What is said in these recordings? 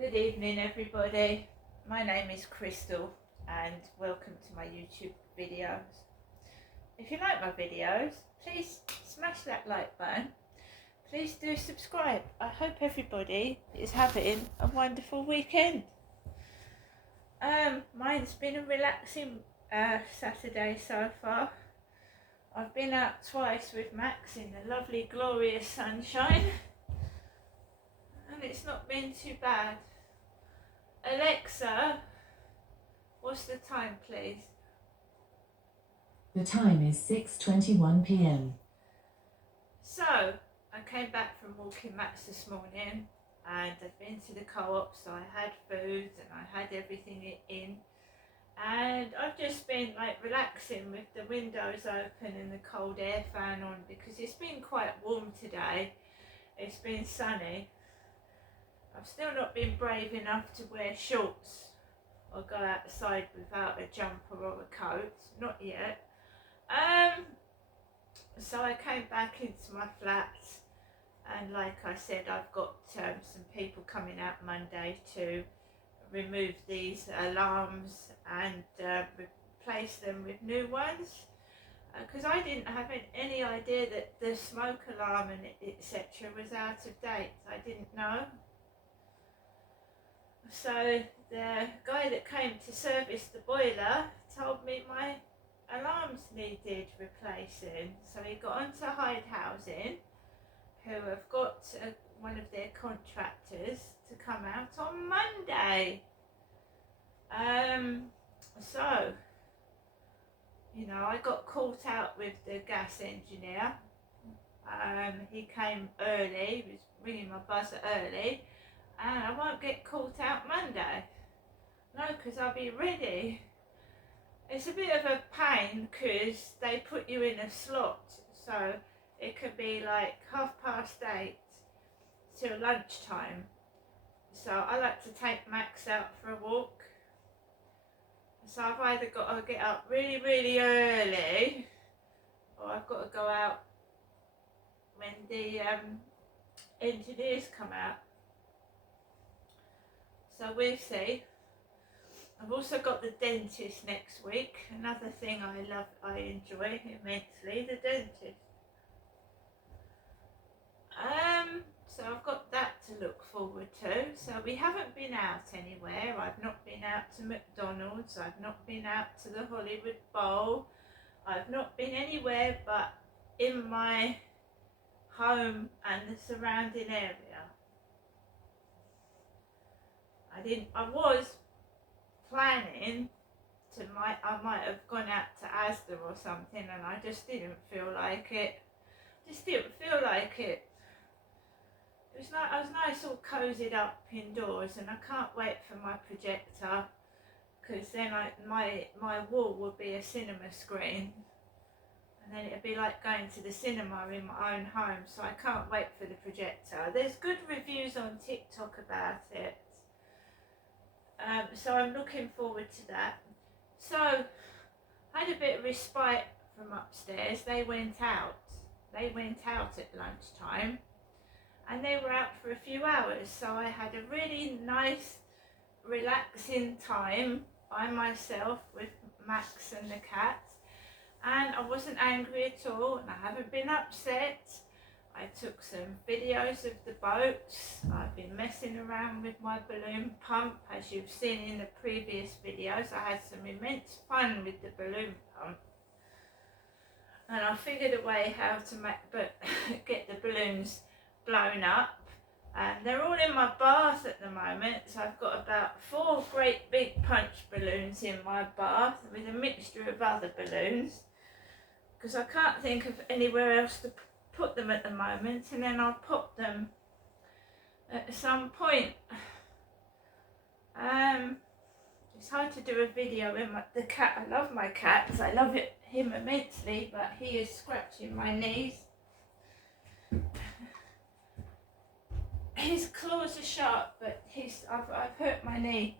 Good evening, everybody. My name is Crystal, and welcome to my YouTube videos. If you like my videos, please smash that like button. Please do subscribe. I hope everybody is having a wonderful weekend. Mine's been a relaxing Saturday so far. I've been out twice with Max in the lovely, glorious sunshine, and it's not been too bad. Alexa, what's the time, please? The time is 6:21 p.m. So, I came back from walking Max this morning, and I've been to the co-op, so I had food and I had everything in, and I've just been like relaxing with the windows open and the cold air fan on because it's been quite warm today. It's been sunny. I've still not been brave enough to wear shorts or go outside without a jumper or a coat, not yet. So I came back into my flat, and like I said, I've got some people coming out Monday to remove these alarms and replace them with new ones, because I didn't have any idea that the smoke alarm and etc. was out of date. I didn't know. So the guy that came to service the boiler told me my alarms needed replacing. So he got onto Hyde Housing, who have got one of their contractors to come out on Monday. So, you know, I got caught out with the gas engineer. He came early, he was ringing my buzzer early, and I won't get caught out Monday. No, because I'll be ready. It's a bit of a pain because they put you in a slot, so it could be like 8:30 till lunchtime. So I like to take Max out for a walk. So I've either got to get up really, really early, or I've got to go out when the engineers come out. So we'll see. I've also got the dentist next week. Another thing I enjoy immensely, the dentist. So I've got that to look forward to. So we haven't been out anywhere. I've not been out to McDonald's. I've not been out to the Hollywood Bowl. I've not been anywhere but in my home and the surrounding area. I was planning I might have gone out to Asda or something, and I just didn't feel like it. I was nice all cozied up indoors, and I can't wait for my projector, because then my wall will be a cinema screen, and then it'll be like going to the cinema in my own home. So I can't wait for the projector. There's good reviews on TikTok about it. So I'm looking forward to that. So I had a bit of respite from upstairs. They went out at lunchtime, and they were out for a few hours. So I had a really nice, relaxing time by myself with Max and the cat, and I wasn't angry at all, and I haven't been upset. I took some videos of the boats. I've been messing around with my balloon pump. As you've seen in the previous videos, I had some immense fun with the balloon pump. And I figured a way how to get the balloons blown up. And they're all in my bath at the moment. So I've got about 4 great big punch balloons in my bath with a mixture of other balloons, because I can't think of anywhere else to put them at the moment, and then I'll pop them at some point. It's hard to do a video in the cat. I love my cat, I love him immensely, but he is scratching my knees. His claws are sharp, but I've hurt my knee.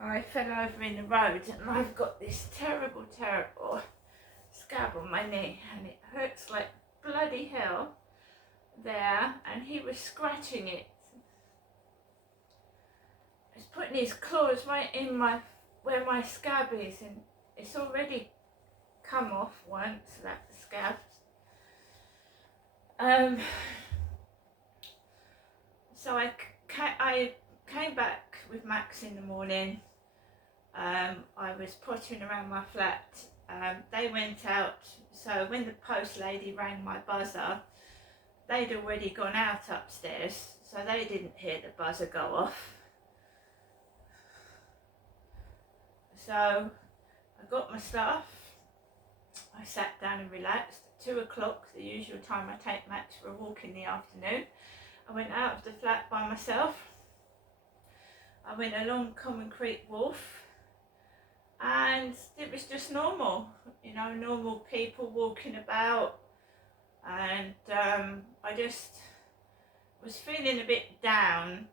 I fell over in the road, and I've got this terrible scab on my knee, and it hurts like bloody hell there, and he was scratching it. He's putting his claws right in my, where my scab is, and it's already come off once, that scab. So I came back with Max in the morning. I was pottering around my flat. They went out, so when the post lady rang my buzzer, they'd already gone out upstairs, so they didn't hear the buzzer go off. So I got my stuff, I sat down and relaxed. 2 o'clock, the usual time I take Max for a walk in the afternoon. I went out of the flat by myself. I went along Common Creek Wharf, and it was just normal, you know, normal people walking about, and I just was feeling a bit down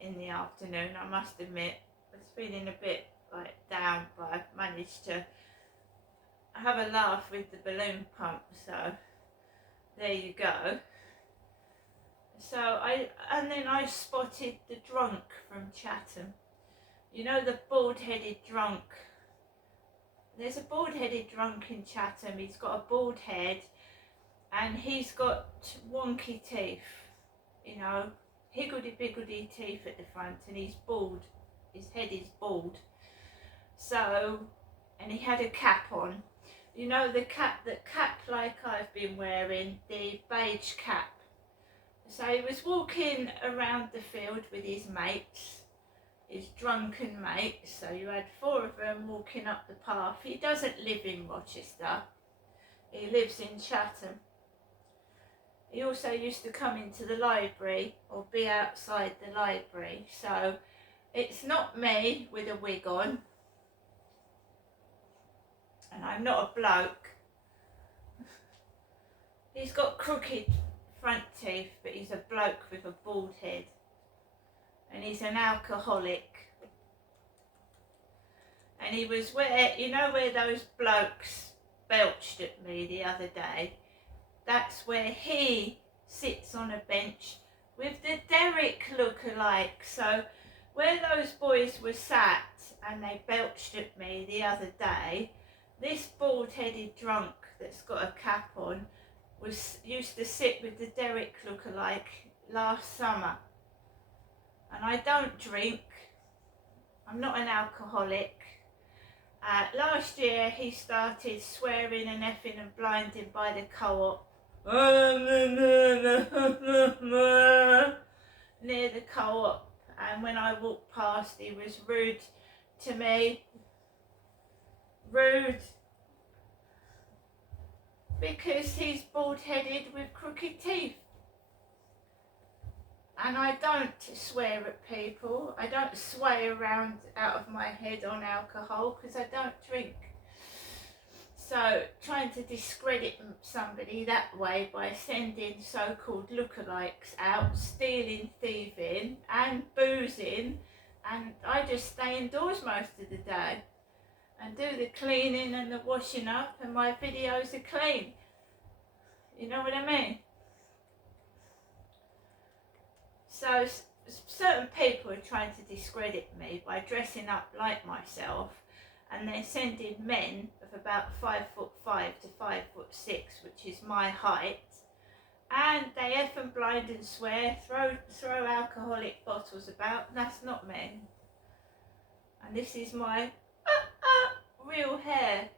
in the afternoon, I must admit. I was feeling a bit like down, but I managed to have a laugh with the balloon pump, so there you go. So then I spotted the drunk from Chatham. You know, the bald-headed drunk. There's a bald-headed drunk in Chatham. He's got a bald head and he's got wonky teeth, you know, higgledy-piggledy teeth at the front, and he's bald. His head is bald. So, and he had a cap on. You know, the cap like I've been wearing, the beige cap. So he was walking around the field with his mates, his drunken mates. So you had 4 of them walking up the path. He doesn't live in Rochester. He lives in Chatham. He also used to come into the library or be outside the library. So it's not me with a wig on. And I'm not a bloke. He's got crooked front teeth, but he's a bloke with a bald head. And he's an alcoholic. And he was where, you know where those blokes belched at me the other day? That's where he sits on a bench with the Derek look-alike. So where those boys were sat and they belched at me the other day, this bald-headed drunk that's got a cap on used to sit with the Derek look-alike last summer. And I don't drink. I'm not an alcoholic. Last year he started swearing and effing and blinding by the co-op. Near the co-op, and when I walked past he was rude to me. Rude. Because he's bald-headed with crooked teeth. And I don't swear at people. I don't sway around out of my head on alcohol because I don't drink. So trying to discredit somebody that way by sending so-called lookalikes out, stealing, thieving and boozing, and I just stay indoors most of the day and do the cleaning and the washing up, and my videos are clean. You know what I mean? So certain people are trying to discredit me by dressing up like myself, and they're sending men of about 5'5" to 5'6", which is my height, and they eff and blind and swear, throw alcoholic bottles about. That's not me. And this is my real hair.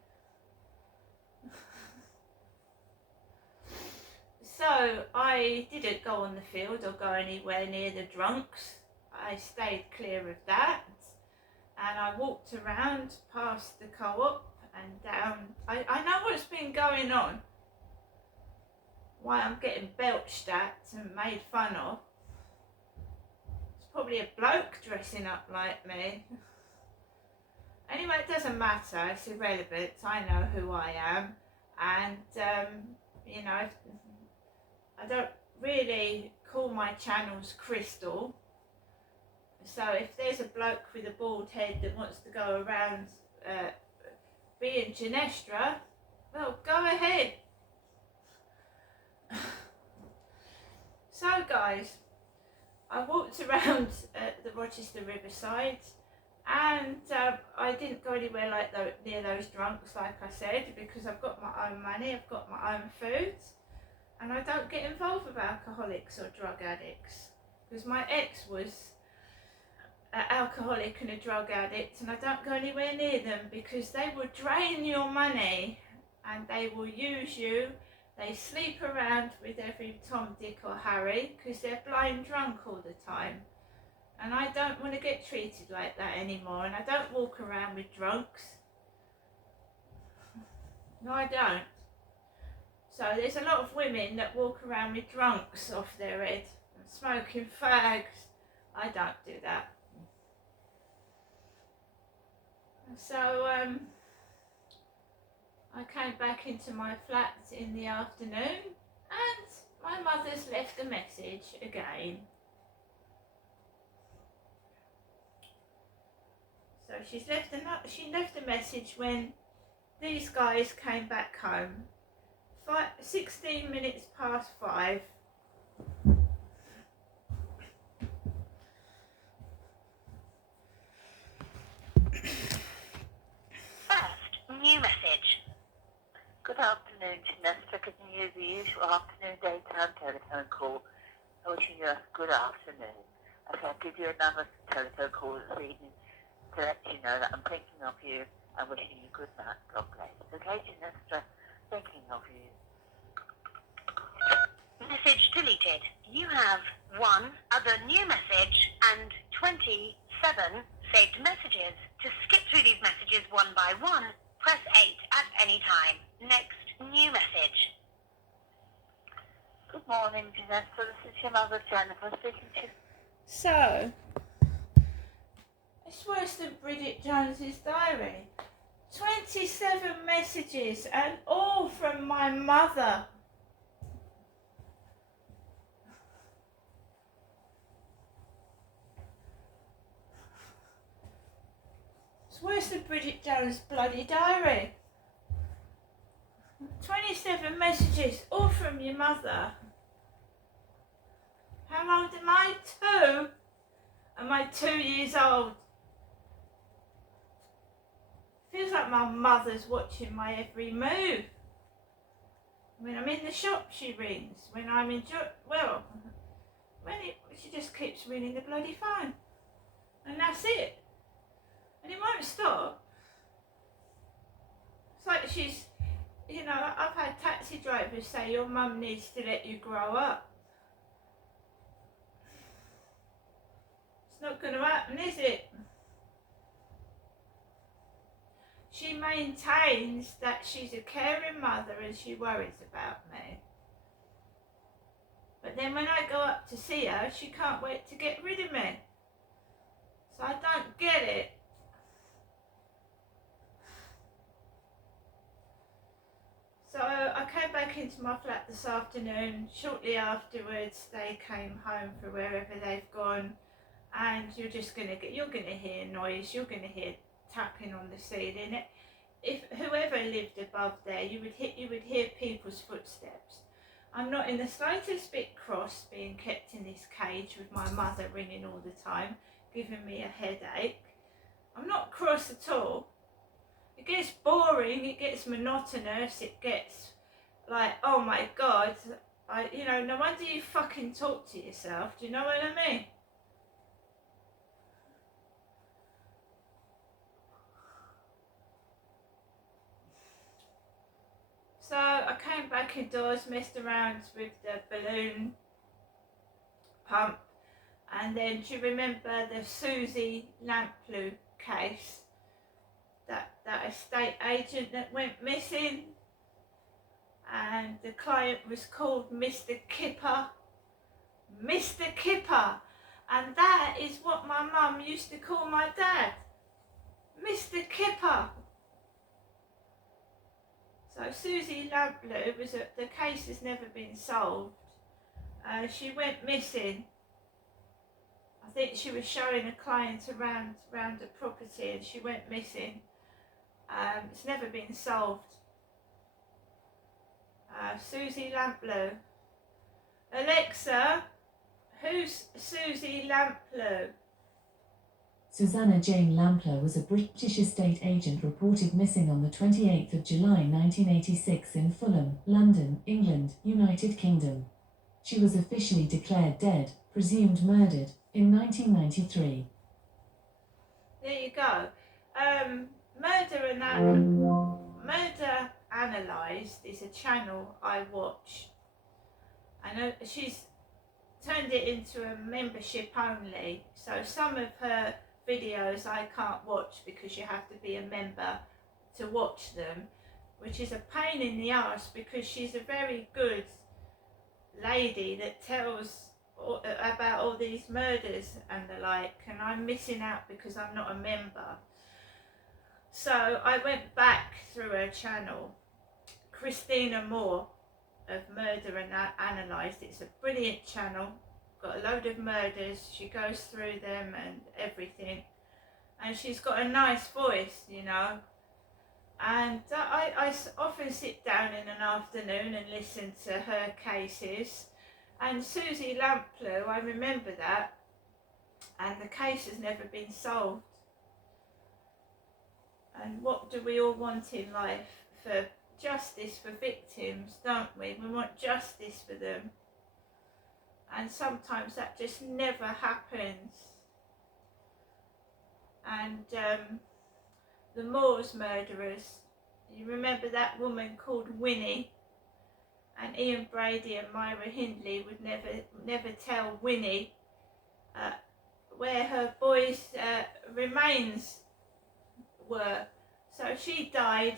So I didn't go on the field or go anywhere near the drunks. I stayed clear of that, and I walked around past the co-op and down. I know what's been going on, why I'm getting belched at and made fun of. It's probably a bloke dressing up like me. Anyway, it doesn't matter, it's irrelevant. I know who I am, and you know, I don't really call my channels Crystal. So if there's a bloke with a bald head that wants to go around being Genestra, well, go ahead. So guys, I walked around the Rochester Riverside, and I didn't go anywhere like near those drunks, like I said, because I've got my own money, I've got my own food, and I don't get involved with alcoholics or drug addicts, because my ex was an alcoholic and a drug addict, and I don't go anywhere near them because they will drain your money and they will use you. They sleep around with every Tom, Dick or Harry because they're blind drunk all the time. And I don't want to get treated like that anymore, and I don't walk around with drunks. No, I don't. So there's a lot of women that walk around with drunks off their head, smoking fags. I don't do that. So I came back into my flat in the afternoon, and my mother's left a message again. So she left a message when these guys came back home. 16 minutes past 5. First, new message. Good afternoon, Janessa. Giving you the usual afternoon daytime telephone call. Wishing you a good afternoon. Okay, I'll give you another telephone call this evening to let you know that I'm thinking of you and wishing you good night. God bless. Okay, Janessa, thinking of you. Message deleted. You have 1 other new message and 27 saved messages. To skip through these messages one by one, press 8 at any time. Next new message. Good morning, Janessa. This is your mother, Jennifer, speaking to you. So, it's worse than Bridget Jones's diary. 27 messages, and all from my mother. It's worse than Bridget Jones' bloody diary. 27 messages, all from your mother. How old am I? 2? Am I 2 years old? Feels like my mother's watching my every move. When I'm in the shop, she rings. When I'm in she just keeps ringing the bloody phone. And that's it. And it won't stop. It's like she's, I've had taxi drivers say your mum needs to let you grow up. It's not going to happen, is it? She maintains that she's a caring mother and she worries about me. But then when I go up to see her, she can't wait to get rid of me. So I don't get it. So I came back into my flat this afternoon. Shortly afterwards, they came home from wherever they've gone, and you're gonna hear noise. You're gonna hear tapping on the ceiling. If whoever lived above there, you would hear people's footsteps. I'm not in the slightest bit cross being kept in this cage with my mother ringing all the time, giving me a headache. I'm not cross at all. It gets boring, it gets monotonous, it gets like, oh my God, no wonder you fucking talk to yourself, do you know what I mean? So I came back indoors, messed around with the balloon pump, and then do you remember the Susie Lamplugh case? That estate agent that went missing, and the client was called Mr. Kipper. Mr. Kipper, and that is what my mum used to call my dad, Mr. Kipper. So Susie Lamplugh the case has never been solved. She went missing. I think she was showing a client around the property and she went missing. It's never been solved. Susie Lamplugh. Alexa, Who's Susie Lamplough? Susanna Jane Lampler was a British estate agent reported missing on the 28th of July 1986 in Fulham, London, England, United Kingdom. She was officially declared dead, presumed murdered, in 1993. There you go. Murder Analysed is a channel I watch. I know she's turned it into a membership only, so some of her videos I can't watch because you have to be a member to watch them, which is a pain in the arse because she's a very good lady that tells about all these murders and the like, and I'm missing out because I'm not a member. So I went back through her channel, Christina Moore of Murder Analysed. It's a brilliant channel, got a load of murders, she goes through them and everything, and she's got a nice voice, you know. And I often sit down in an afternoon and listen to her cases. And Susie Lamplough, I remember that, and the case has never been solved. And what do we all want in life? For justice for victims, don't we? We want justice for them. And sometimes that just never happens. And the Moors murderers, you remember that woman called Winnie? And Ian Brady and Myra Hindley would never tell Winnie where her boys' remains were. So she died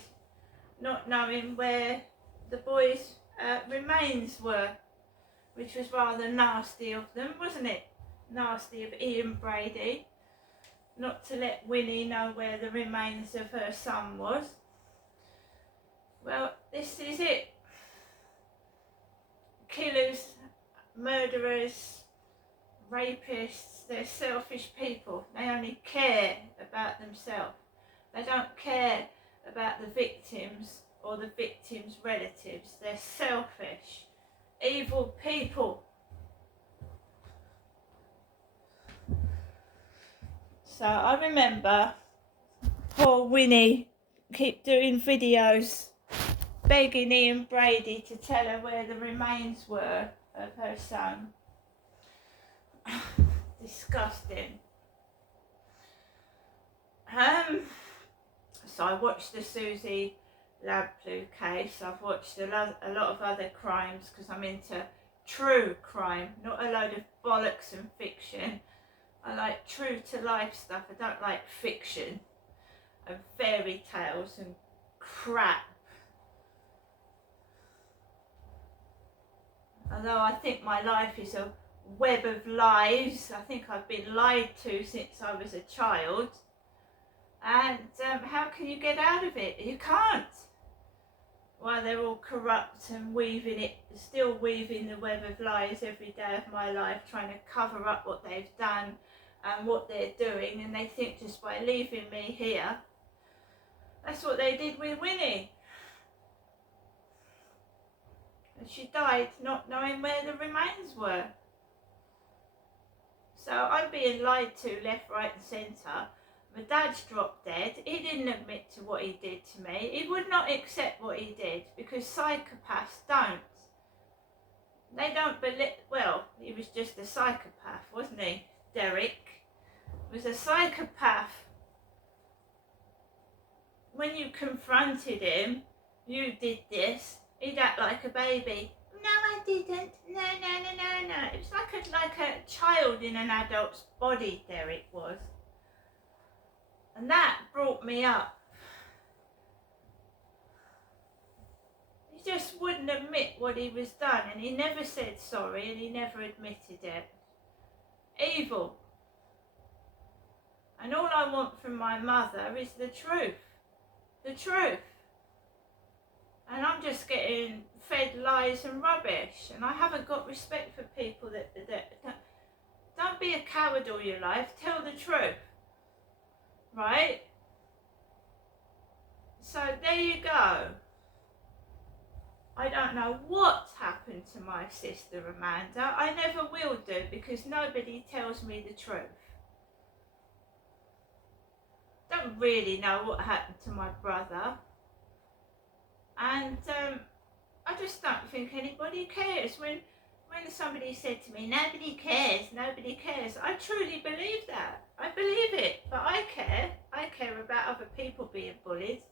not knowing where the boys' remains were, which was rather nasty of them, wasn't it? Nasty of Ian Brady, not to let Winnie know where the remains of her son was. Well, this is it. Killers, murderers, rapists, they're selfish people. They only care about themselves. They don't care about the victims or the victims' relatives. They're selfish, evil people. So I remember poor Winnie keep doing videos begging Ian Brady to tell her where the remains were of her son. Disgusting. So I watched the Susie Lamplough case. I've watched a lot of other crimes because I'm into true crime, not a load of bollocks and fiction. I like true to life stuff. I don't like fiction and fairy tales and crap. Although I think my life is a web of lies. I think I've been lied to since I was a child. And how can you get out of it? You can't. Well, they're all corrupt and still weaving the web of lies every day of my life, trying to cover up what they've done and what they're doing. And they think just by leaving me here, that's what they did with Winnie. And she died not knowing where the remains were. So I'm being lied to left, right and centre. My dad's dropped dead. He didn't admit to what he did to me. He would not accept what he did because psychopaths don't. They don't believe, well, he was just a psychopath, wasn't he? Derek was a psychopath. When you confronted him, you did this, he'd act like a baby. No, I didn't. No. It was like a child in an adult's body, Derek was. And that brought me up. He just wouldn't admit what he was done, and he never said sorry, and he never admitted it. Evil. And all I want from my mother is the truth. The truth. And I'm just getting fed lies and rubbish, and I haven't got respect for people that don't be a coward all your life. Tell the truth. Right? So there you go. I don't know what happened to my sister Amanda. I never will do, because nobody tells me the truth. Don't really know what happened to my brother. And I just don't think anybody cares. When somebody said to me, nobody cares, I truly believe that. I believe it, but I care. I care about other people being bullied,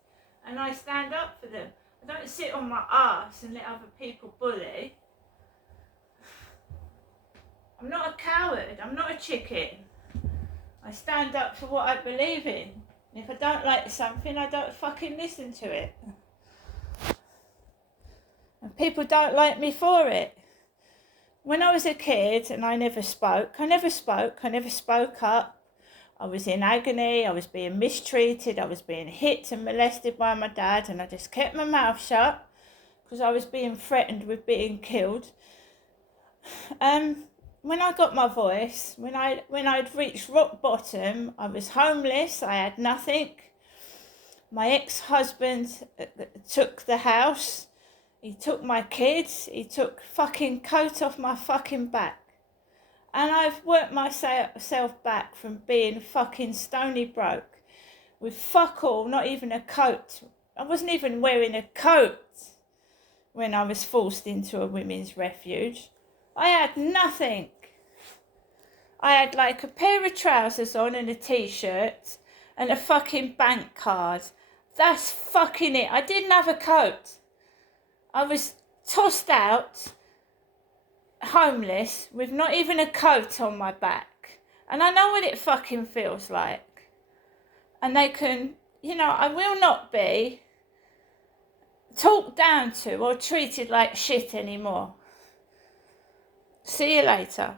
and I stand up for them. I don't sit on my arse and let other people bully. I'm not a coward, I'm not a chicken. I stand up for what I believe in. And if I don't like something, I don't fucking listen to it. And people don't like me for it. When I was a kid and I never spoke up. I was in agony, I was being mistreated, I was being hit and molested by my dad, and I just kept my mouth shut because I was being threatened with being killed. When I got my voice, when I'd reached rock bottom, I was homeless, I had nothing. My ex-husband took the house. He took my kids, he took fucking coat off my fucking back. And I've worked myself back from being fucking stony broke with fuck all, not even a coat. I wasn't even wearing a coat when I was forced into a women's refuge. I had nothing. I had like a pair of trousers on and a t-shirt and a fucking bank card. That's fucking it. I didn't have a coat. I was tossed out, homeless, with not even a coat on my back. And I know what it fucking feels like. And they can, I will not be talked down to or treated like shit anymore. See you later.